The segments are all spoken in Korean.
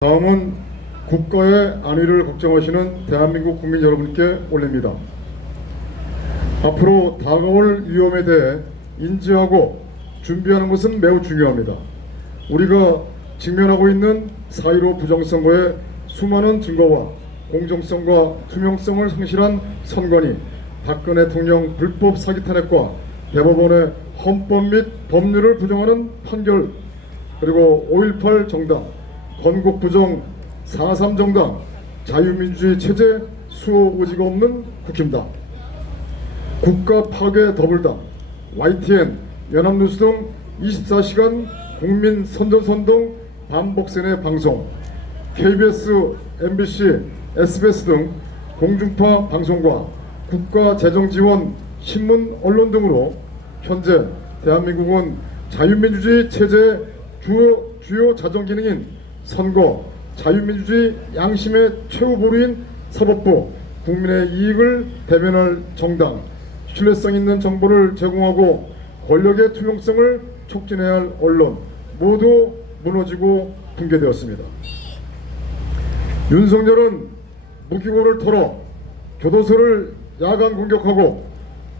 다음은 국가의 안위를 걱정하시는 대한민국 국민 여러분께 올립니다. 앞으로 다가올 위험에 대해 인지하고 준비하는 것은 매우 중요합니다. 우리가 직면하고 있는 4.15 부정선거의 수많은 증거와 공정성과 투명성을 상실한 선관위, 박근혜 대통령 불법 사기 탄핵과 대법원의 헌법 및 법률을 부정하는 판결, 그리고 5.18 정당, 건국 부정 4.3 정당, 자유민주주의 체제 수호 의지가 없는 국힘당, 국가 파괴 더블당, YTN, 연합뉴스 등 24시간 국민 선전선동 반복세뇌 방송, KBS, MBC, SBS 등 공중파 방송과 국가 재정 지원, 신문, 언론 등으로 현재 대한민국은 자유민주주의 체제의 주요 자정 기능인 선거, 자유민주주의 양심의 최후 보루인 사법부, 국민의 이익을 대변할 정당, 신뢰성 있는 정보를 제공하고 권력의 투명성을 촉진해야 할 언론 모두 무너지고 붕괴되었습니다. 윤석열은 무기고를 털어 교도소를 야간 공격하고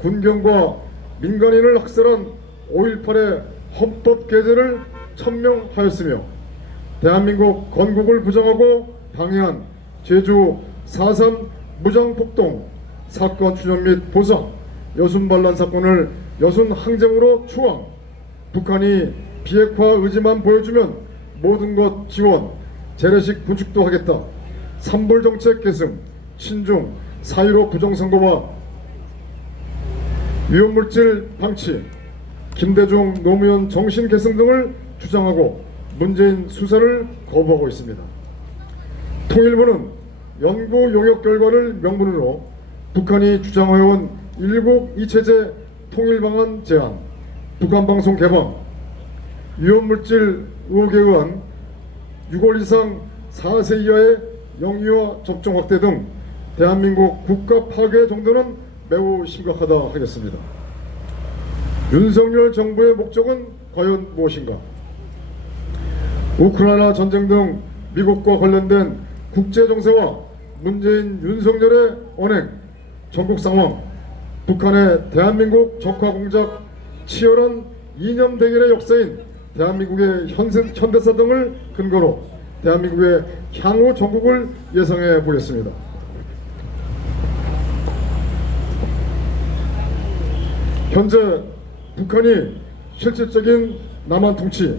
군경과 민간인을 학살한 5.18의 헌법 개정을 천명하였으며 대한민국 건국을 부정하고 방해한 제주 4.3 무장폭동 사건 추적 및 보상, 여순반란 사건을 여순 항쟁으로 추앙, 북한이 비핵화 의지만 보여주면 모든 것 지원, 재래식 군축도 하겠다, 삼불정책 계승, 친중, 4.15 부정선거와 위험물질 방치, 김대중 노무현 정신 계승 등을 주장하고 문재인 수사를 거부하고 있습니다. 통일부는 연구 용역 결과를 명분으로 북한이 주장해온 일국 이체제 통일방안 제안, 북한방송 개방, 위험물질 의혹에 의한 6월 이상 4세 이하의 영유아 접종 확대 등 대한민국 국가 파괴 정도는 매우 심각하다 하겠습니다. 윤석열 정부의 목적은 과연 무엇인가? 우크라이나 전쟁 등 미국과 관련된 국제 정세와 문재인 윤석열의 언행, 전국 상황, 북한의 대한민국 적화 공작, 치열한 이념 대결의 역사인 대한민국의 현대사 등을 근거로 대한민국의 향후 전국을 예상해 보겠습니다. 현재 북한이 실질적인 남한 통치,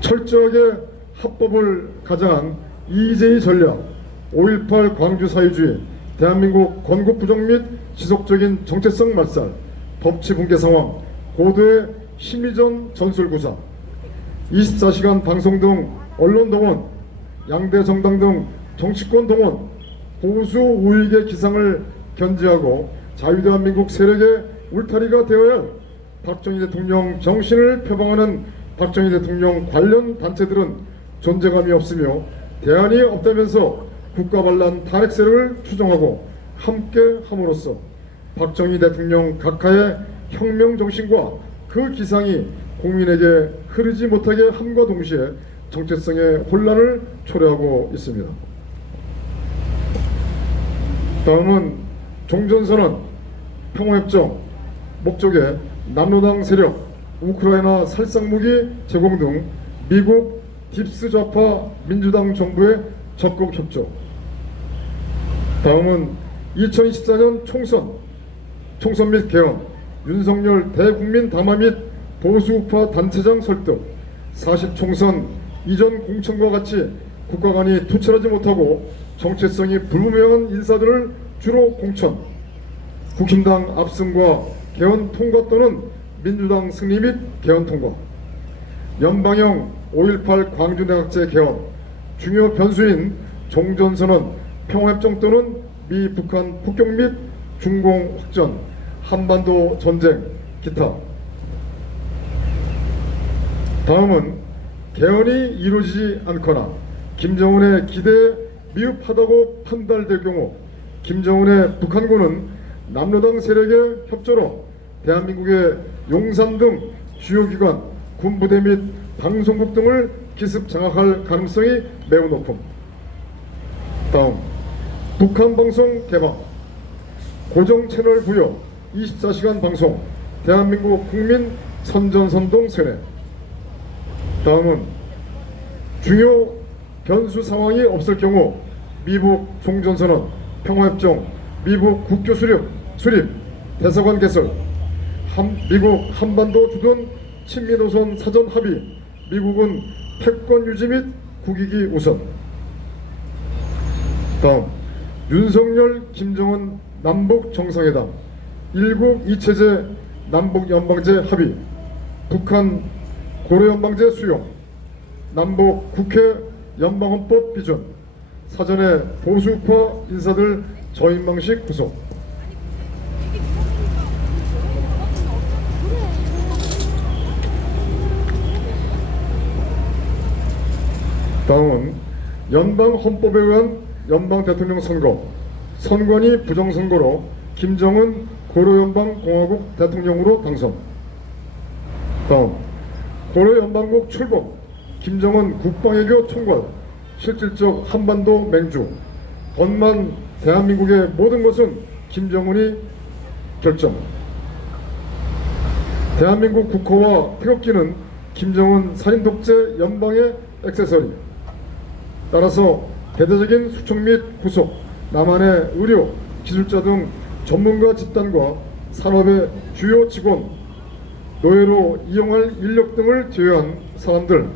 철저하게 합법을 가장한 이재희 전략, 5.18 광주 사회주의, 대한민국 건국 부정 및 지속적인 정체성 말살, 법치 붕괴 상황, 고도의 심리전 전술 구사, 24시간 방송 등 언론 동원, 양대 정당 등 정치권 동원, 보수 우익의 기상을 견제하고 자유대한민국 세력의 울타리가 되어야 할 박정희 대통령 정신을 표방하는 박정희 대통령 관련 단체들은 존재감이 없으며 대안이 없다면서 국가반란 탄핵 세력을 추종하고 함께 함으로써 박정희 대통령 각하의 혁명 정신과 그 기상이 국민에게 흐르지 못하게 함과 동시에 정체성의 혼란을 초래하고 있습니다. 다음은 종전선언, 평화협정 목적에 남로당 세력, 우크라이나 살상무기 제공 등 미국 딥스 좌파 민주당 정부의 적극 협조. 다음은 2024년 총선 및 개헌, 윤석열 대국민 담화 및 보수우파 단체장 설득, 40총선 이전 공천과 같이 국가관이 투철하지 못하고 정체성이 불분명한 인사들을 주로 공천, 국힘당 압승과 개헌 통과 또는 민주당 승리 및 개헌 통과, 연방형 5.18 광주대학제 개헌, 중요 변수인 종전선언, 평화협정 또는 미 북한 폭격 및 중공 확전, 한반도 전쟁, 기타. 다음은 개헌이 이루어지지 않거나 김정은의 기대에 미흡하다고 판단될 경우 김정은의 북한군은 남로당 세력의 협조로 대한민국의 용산 등 주요 기관, 군부대 및 방송국 등을 기습 장악할 가능성이 매우 높음. 다음, 북한 방송 개방, 고정 채널 부여, 24시간 방송, 대한민국 국민 선전선동 세뇌. 다음은 중요 변수 상황이 없을 경우 미북 종전선언, 평화협정, 미북 국교 수립, 대사관 개설, 미국 한반도 주둔 친미노선 사전 합의, 미국은 패권 유지 및 국익이 우선. 다음, 윤석열, 김정은 남북 정상회담, 일국 이체제 남북 연방제 합의, 북한 고려연방제 수용, 남북 국회 연방헌법 비준, 사전에 보수파 인사들 저임망식 구속. 다음은 연방헌법에 의한 연방 대통령 선거, 선관위 부정선거로 김정은 고려연방공화국 대통령으로 당선. 다음, 고려연방국 출범, 김정은 국방외교 총괄, 실질적 한반도 맹주, 번만 대한민국의 모든 것은 김정은이 결정. 대한민국 국호와 태극기는 김정은 살인 독재 연방의 액세서리. 따라서 대대적인 수청 및 구속, 남한의 의료, 기술자 등 전문가 집단과 산업의 주요 직원, 노예로 이용할 인력 등을 제외한 사람들,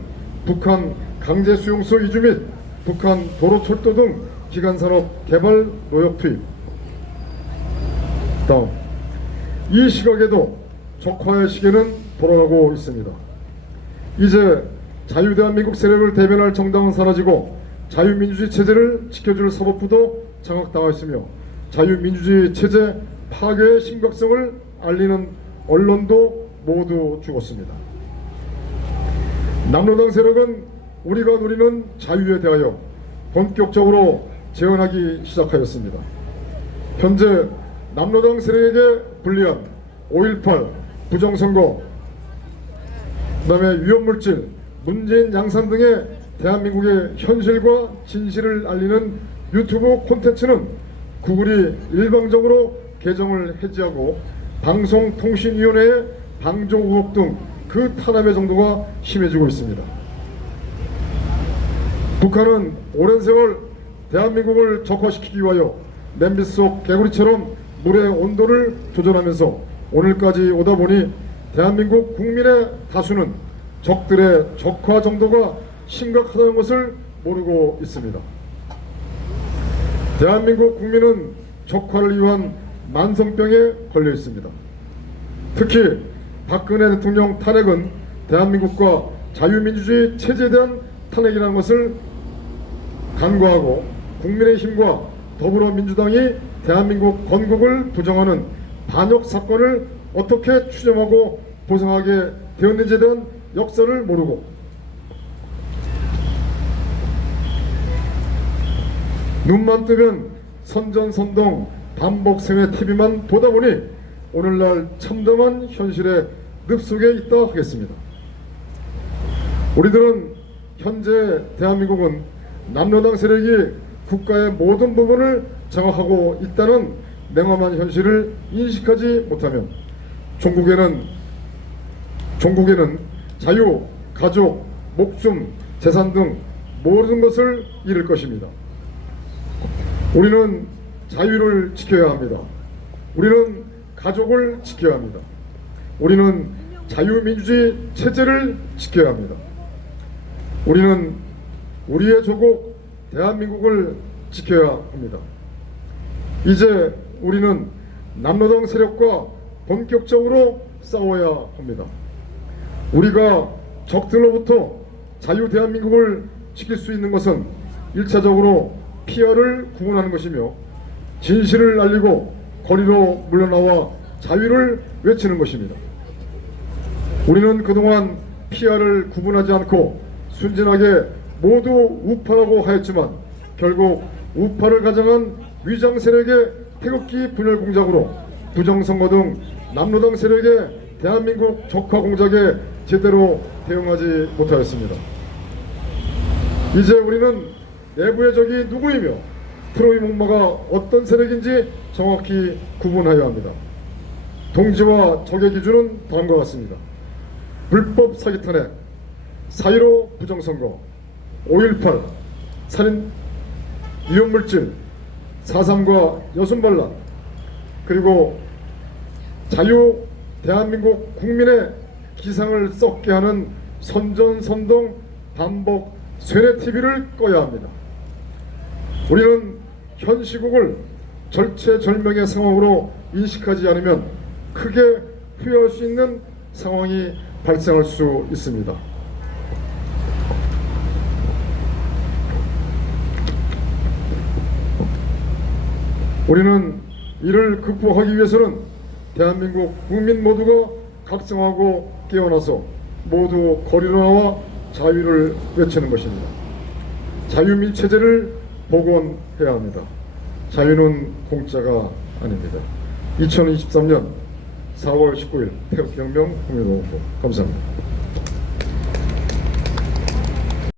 북한 강제 수용소 이주 및 북한 도로철도 등 기간산업 개발 노역 투입. 다음, 이 시각에도 적화의 시계는 돌아가고 있습니다. 이제 자유대한민국 세력을 대변할 정당은 사라지고 자유민주주의 체제를 지켜줄 사법부도 장악당하였으며 자유민주주의 체제 파괴의 심각성을 알리는 언론도 모두 죽었습니다. 남로당 세력은 우리가 누리는 자유에 대하여 본격적으로 재현하기 시작하였습니다. 현재 남로당 세력에게 불리한 5.18 부정선거, 그 다음에 위험물질, 문재인 양산 등의 대한민국의 현실과 진실을 알리는 유튜브 콘텐츠는 구글이 일방적으로 계정을 해지하고 방송통신위원회의 방조 의혹 등 그 탄압의 정도가 심해지고 있습니다. 북한은 오랜 세월 대한민국을 적화시키기 위하여 냄비 속 개구리처럼 물의 온도를 조절하면서 오늘까지 오다 보니 대한민국 국민의 다수는 적들의 적화 정도가 심각하다는 것을 모르고 있습니다. 대한민국 국민은 적화를 위한 만성병에 걸려 있습니다. 특히 박근혜 대통령 탄핵은 대한민국과 자유민주주의 체제에 대한 탄핵이라는 것을 간과하고 국민의힘과 더불어민주당이 대한민국 건국을 부정하는 반역 사건을 어떻게 추정하고 보상하게 되었는지에 대한 역사를 모르고 눈만 뜨면 선전선동 반복 생애 TV만 보다 보니 오늘날 참담한 현실의 늪속에 있다 하겠습니다. 우리들은 현재 대한민국은 남로당 세력이 국가의 모든 부분을 장악하고 있다는 냉엄한 현실을 인식하지 못하면 종국에는 자유, 가족, 목숨, 재산 등 모든 것을 잃을 것입니다. 우리는 자유를 지켜야 합니다. 우리는 가족을 지켜야 합니다. 우리는 자유민주주의 체제를 지켜야 합니다. 우리는 우리의 조국 대한민국을 지켜야 합니다. 이제 우리는 남로당 세력과 본격적으로 싸워야 합니다. 우리가 적들로부터 자유 대한민국을 지킬 수 있는 것은 1차적으로 PR을 구분하는 것이며 진실을 알리고 거리로 물러나와 자유를 외치는 것입니다. 우리는 그동안 PR을 구분하지 않고 순진하게 모두 우파라고 하였지만 결국 우파를 가장한 위장 세력의 태극기 분열 공작으로 부정선거 등 남로당 세력의 대한민국 적화 공작에 제대로 대응하지 못하였습니다. 이제 우리는 내부의 적이 누구이며 프로의 목마가 어떤 세력인지 정확히 구분해야 합니다. 동지와 적의 기준은 다음과 같습니다. 불법 사기 탄핵, 4.15 부정선거, 5.18 살인 위험물질, 4.3과 여순반란, 그리고 자유 대한민국 국민의 기상을 썩게 하는 선전선동 반복 쇠뇌 TV를 꺼야 합니다. 우리는 현 시국을 절체절명의 상황으로 인식하지 않으면 크게 후회할 수 있는 상황이 발생할 수 있습니다. 우리는 이를 극복하기 위해서는 대한민국 국민 모두가 각성하고 깨어나서 모두 거리로 나와 자유를 외치는 것입니다. 자유민체제를 복원해야 합니다. 자유는 공짜가 아닙니다. 2023년 4월 19일 태극기혁명 국민운동부 감사합니다.